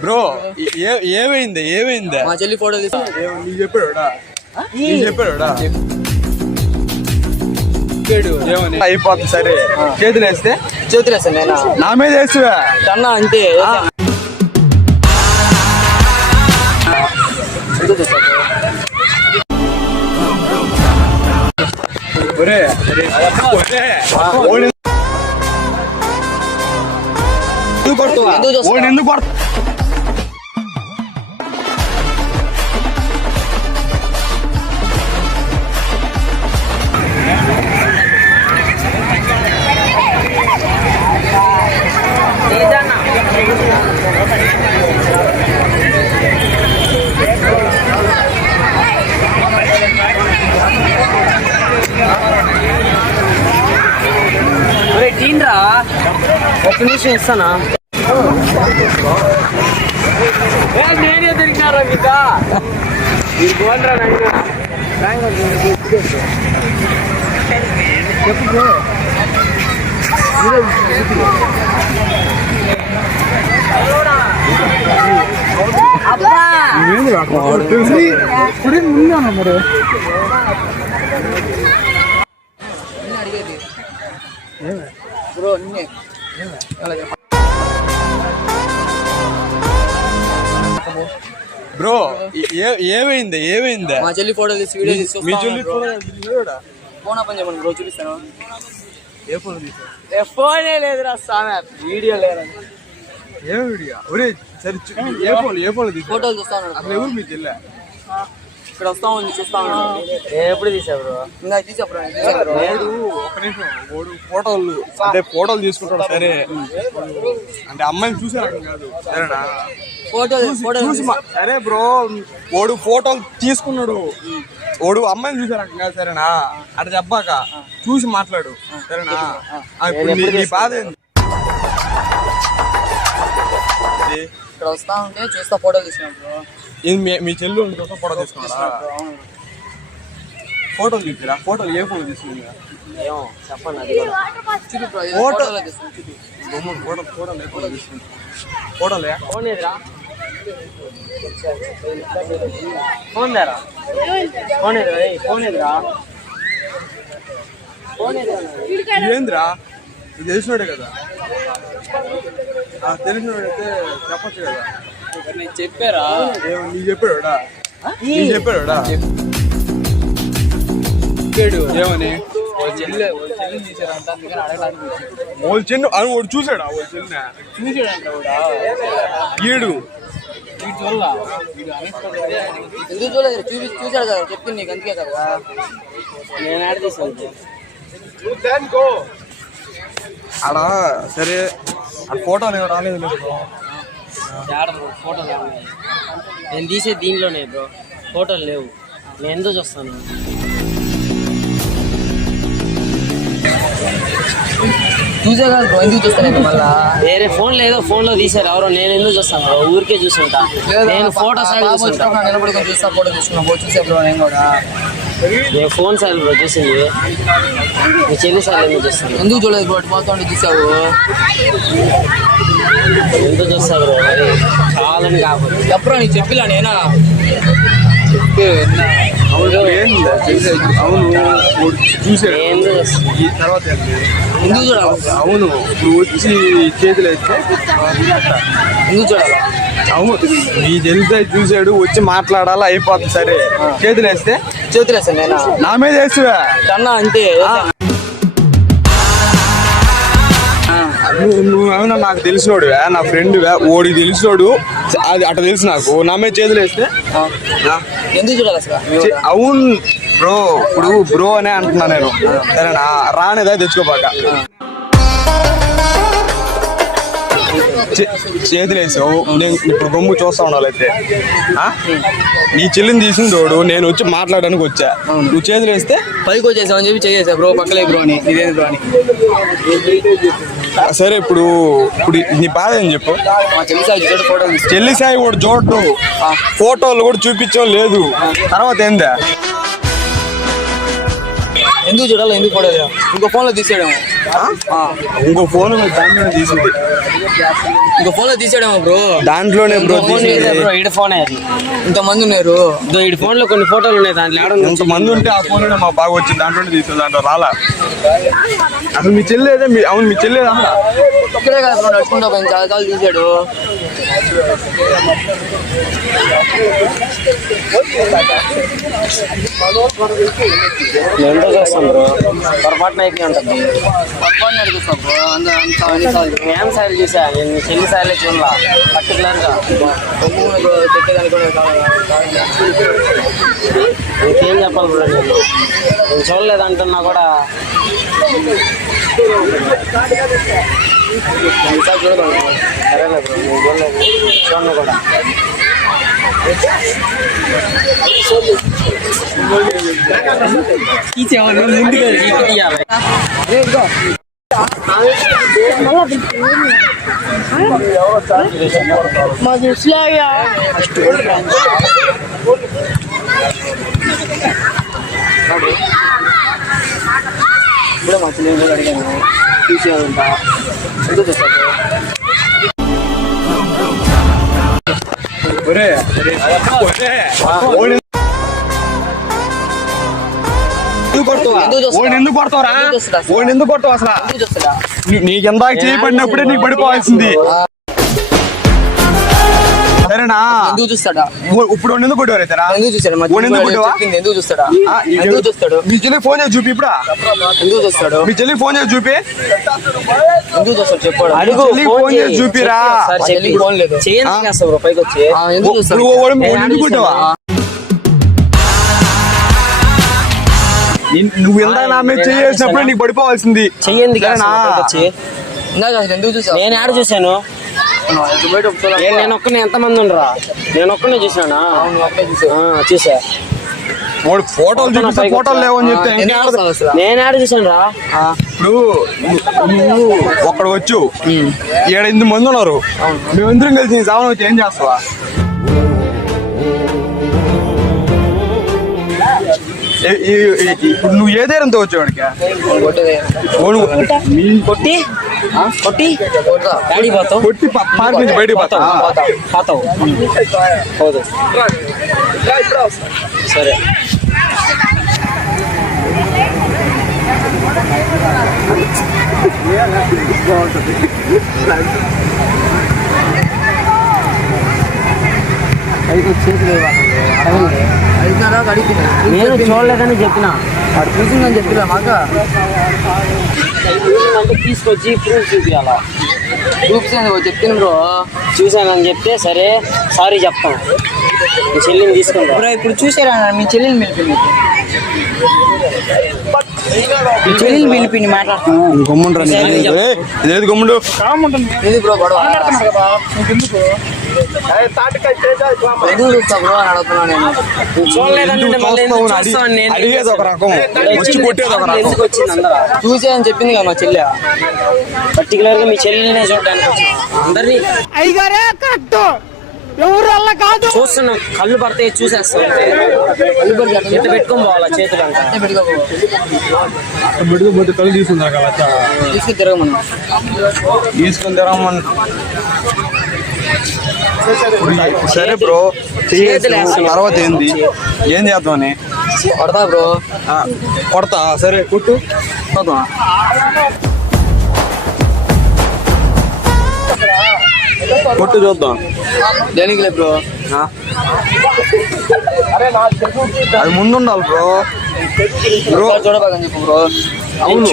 Bro ఏమైంది మా చెల్లి ఫోటో తీసి అయిపోతుంది. సరే చేతులు వేస్తాను నేను నా మీద వేస్తువా కన్నా అంటే ఎందుకు టీన్రా ఒక నిమిషం ఇస్తానా నేనే దొరికినారా మీకా మీరు పోండ్రా బ్రో బ్రో ఏమైంది మా చెల్లి ఫోటో తీసి వీడియో తీసి మీ చెల్లి ఫోన్ ఓపెన్ చేయమని బ్రో చూపిస్తాను. ఏ ఫోన్ తీసా ఫోనే లేదురా సామె వీడియో లేదా ఏ వీడియో సరే ఏ ఫోన్ తీసా ఫోటోలు చూస్తాను. అసలు ఎవరు మీ చెల్లె ఇక్కడ వస్తా ఉంది చూస్తా ఉన్నాను. ఎప్పుడు తీసా బ్రో ఇంకా తీసా బ్రో ఒక నిమిషం ఫోటోలు అంటే ఫోటోలు తీసుకుంటాడు. సరే అంటే అమ్మాయిని చూసే రకం కాదు సరేనా చూసి సరే బ్రో ఓడు ఫోటోలు తీసుకున్నాడు ఓడు అమ్మాయిని చూసే రకం కాదు సరేనా అట్లా చెప్పాక చూసి మాట్లాడు సరేనా. నీ బాధ ఇక్కడ వస్తా ఉంటే చూస్తా ఫోటో తీసుకున్నాడు. మీ చెల్లు ఫోటో తీసుకున్నాడా ఫోటోలు తీసిరా ఫోటోలు ఏ ఫోటో తీసుకున్నా చెప్పండి ఫోటోలే ఏంద్రా ఇది తెలిసినోడే కదా తెలిసినోడైతే చెప్పచ్చు కదా. నేను చెప్పారా నీకు చెప్పాడా ఏమని వాళ్ళు చిన్న అని వాడు చూసాడా వాళ్ళు చిన్న ఈడు ఎందుకు చూడలేదు చూసాడు కదా చెప్పింది నీకు అందుకే కదా నేను యాడ్ చేసాను అలా. సరే ఫోటోలు రాలేదు ఫోటో నేను తీసే దీనిలోనే బ్రో ఫోటోలు లేవు. నేను ఎందుకు చూస్తాను చూసే కదా బ్రో ఎందుకు చూస్తాను మళ్ళా వేరే ఫోన్ లేదో ఫోన్ లో తీసారు ఎవరో నేను ఎందుకు చూస్తాను బ్రో ఊరికే చూసుంటా నేను ఫోటో నిలబడుకొని చూస్తా ఫోటో తీసుకున్నా చూసా బ్రో నేను కూడా నేను ఫోన్ సార్ బ్రో చూసింది మీ చెల్లి సార్ ఎందుకు చూస్తాను ఎందుకు చూడలేదు బ్రో మొత్తం చూసావు ఎందుకు చూస్తావు బ్రో మరి కావాలని కాకపోతే ఎప్పుడు నీకు చెప్పిలా నేనా అవును చూసాడు తర్వాత ఎందుకు చూడాలి అవును ఇప్పుడు వచ్చి చేతులు వేస్తే ఎందుకు చూడాలి అవును నీ తెలిసే చూసాడు వచ్చి మాట్లాడాలా అయిపోతుంది. సరే చేతులు వేస్తాను నేను నా మీద వేస్తువా కన్నా అంటే నువ్వేమన్నా నాకు తెలిసినోడువా నా ఫ్రెండ్వా ఓడికి తెలిసినోడు అది అట్లా తెలుసు నాకు నా మీద చేతులు వేస్తే ఎందుకు చూడాలి అసలు అవును బ్రో ఇప్పుడు బ్రో అనే అంటున్నా నేను సరేనా రానేదా తెచ్చుకోబాక చేతులు వేసావు నేను ఇప్పుడు గమ్ము చూస్తా ఉండాలి అయితే నీ చెల్లిని తీసిందోడు నేను వచ్చి మాట్లాడడానికి వచ్చా నువ్వు చేతులు వేస్తే పైకి వచ్చేసావు అని చెప్పి చేసా బ్రో పక్కలే బ్రో అని ఇదేంటి బ్రో అని సరే ఇప్పుడు నీ బాధ ఏం చెప్పు చెల్లి సాయి కూడా చూడటం ఫోటోలు కూడా చూపించడం లేదు తర్వాత ఏందా ఎందుకు చూడాలి ఎందుకు ఫోటో ఇంకో ఫోన్లో తీసేయడం ఇంకో ఫోన్ దాంట్లోనే తీసింది. ఇంకో ఫోన్ లో తీసాడేమో బ్రో. దాంట్లోనే బ్రో బ్రో ఈడ ఫోన్ ఇంతమంది ఉన్నారు. ఈ ఫోన్ లో కొన్ని ఫోటోలు ఉన్నాయి. దాంట్లో ఇంతమంది ఉంటే ఆ ఫోన్ మా బాగా వచ్చింది. దాంట్లోనే తీసింది. దాంట్లో రాలా. అసలు మీ చెల్లేదే. అవును మీ చెల్లేదా? ఇక్కడే కదా బ్రో నడుచుకుంటా పోయింది. చాలా చాలా తీసాడు. నేను చేస్తాం బ్రో. పొరపాటున అయితే ఉంటుంది. పొరపాటున నడుస్తాం బ్రో. ఏం సార్లు చూసా నేను చెల్లి సార్లే చూడలా పర్టికులర్ గా ఇంకేం చెప్పాలి బ్రో. నేను చూడలేదంటున్నా కూడా చూడలేదు. సరేలే బ్రో నేను చూడలేదు. చూడను కూడా. ఇప్పుడు మా చెల్లి అడిగాను చూసేదంట. ఎందుకు ఎందుకు కొడతావురా? ఎందుకు కొడతావు అసలు? నీకెందాక చేయి పడినప్పుడే నీకు పడిపోవాల్సింది. సరేనా? ఎందుకు చూస్తాడా? ఇప్పుడు ఎందుకు కొట్టేవారు అయితే ఎందుకు చూస్తాడు? ఎందుకు చూస్తాడా? ఎందుకు చూస్తాడు? మీ చెల్లికి ఫోన్ చేసి చూపి. ఇప్పుడు ఎందుకు చూస్తాడు? మీ చెల్లికి ఫోన్ చేసి చూపి. ఎందుకు చూస్తాడు చెప్పాడు. చెల్లికి ఫోన్ చేసి చూపిరా. చెల్లికి ఫోన్ లేదు. పైకి వచ్చి ఎందుకు చూస్తాడు? ఎందుకు కొట్టావా? నువ్వు ఎంత నా మీద చేసినప్పుడు నీకు పడిపోవాల్సింది. చెయ్యండి. ఎందుకు చూసా? నేను ఆడ చూసాను. నేను ఒక్కనే ఎంతమంది ఉండరా? నేను ఒక్కనే చూసానా? చూసా. ఫోటోలు చూపిస్తే ఫోటోలు లేవని చెప్తే నేను ఆడ చూసాను రా. ఇప్పుడు నువ్వు ఒక్కడ వచ్చు 7-8 మంది ఉన్నారు. మేమందరం కలిసి సావన వచ్చి ఏం చేస్తావా? ఇప్పుడు నువ్వు ఏ ధైర్యంతో వచ్చేవాడికి? కొట్టి పార్క్ నుంచి బయటకు పోతావు. సరే నేను చూడలేదని చెప్పిన. వాడు చూసిందని చెప్పినా మాకు. అంటే తీసుకొచ్చి ప్రూఫ్ చూపించాలా? ప్రూఫ్స్ చెప్తాను బ్రో. చూసానని చెప్తే సరే సారీ చెప్తాం. మీ చెల్లిని తీసుకుంటా బ్రో. ఇప్పుడు చూసారా మీ చెల్లిని పిలిపింది. మీ చెల్లిని పిలిపిండి మాట్లాడుతున్నాను. గమ్ముండ్రు ఇది బ్రో గొడవ. ఎందుకు చూస్తా బ్రో అని అడుగుతున్నాను నేను. చూసే అని చెప్పింది కదా మా చెల్లె. పర్టికులర్ గా మీ చెల్లినే చూడడానికి అందరినీ చూస్తున్నా. కళ్ళు పడితే చూసేస్తాం. ఎంత పెట్టుకొని పోవాలా చేతులు అంటే పెట్టుకోబోతే కళ్ళు తీసుకుందా కదా? తీసుకుని తిరగమన్నా. తీసుకుని తిరగమన్నా. సరే బ్రో తర్వాత ఏంది? ఏం చేద్దామని? కొడతా బ్రో. కొడతా. సరే కుట్టు. కొట్టు చూద్దాం. దేనికి లేదు బ్రో. అది ముందు ఉండాలి బ్రో. చూడబాగని చెప్పు బ్రో. అవును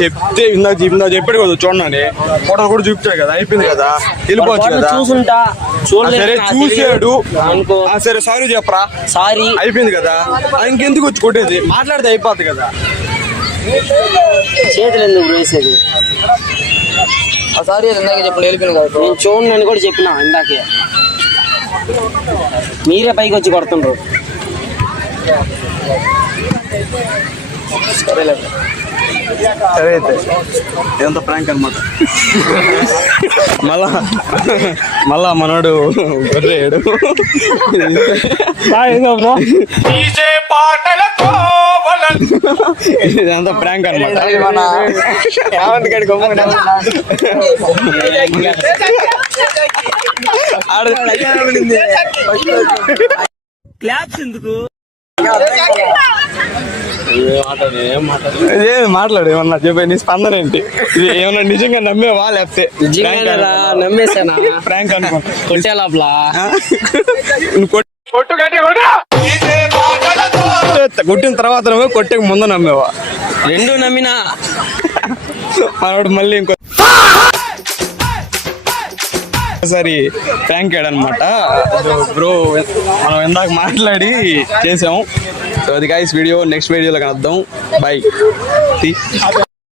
చెప్తే ఇందాక చెప్పాడు కదా చూడండి. ఫోటో కూడా చూపించాడు కదా. అయిపోయింది కదా. వెళ్ళిపోవచ్చు కదా. చూసుంటా. సరే చూసాడు. సరే సారీ చెప్పరా. సారీ అయిపోయింది కదా. ఇంకెందుకు వచ్చి కొట్టేది? మాట్లాడితే అయిపోద్ది కదా. చేతులు ఎందుకు వేసేది? సారీ ఇందాక చెప్పండి. వెళ్ళిపోయింది కదా. నేను చూడండి కూడా చెప్పిన ఇందాకే. మీరే పైకి వచ్చి కొడుతుండ్రు. సరే అయితే ఇదంతా ప్రాంక్ అనమాట. మళ్ళా మనోడు గొర్రెడు. ఇదంతా ప్రాంక్ అనమాట. మాట్లాడు ఏమన్నా చెప్పే నీ స్పందన ఏంటి? ఇది ఏమన్నా నిజంగా నమ్మేవా లేకపోతే నమ్మేసానా ప్రాంక్ అనుకో కొట్టే లోపల కొట్టిన తర్వాత నమ్మే కొట్టే ముందు నమ్మేవా? రెండు నమ్మినా. మనోడు మళ్ళీ ఇంకోసారి ప్రాంక్ అనమాట బ్రో. మనం ఇందాక మాట్లాడి చేసాము. సో అది గైస్ వీడియో నెక్స్ట్ వీడియోలో కలుద్దాం. బై.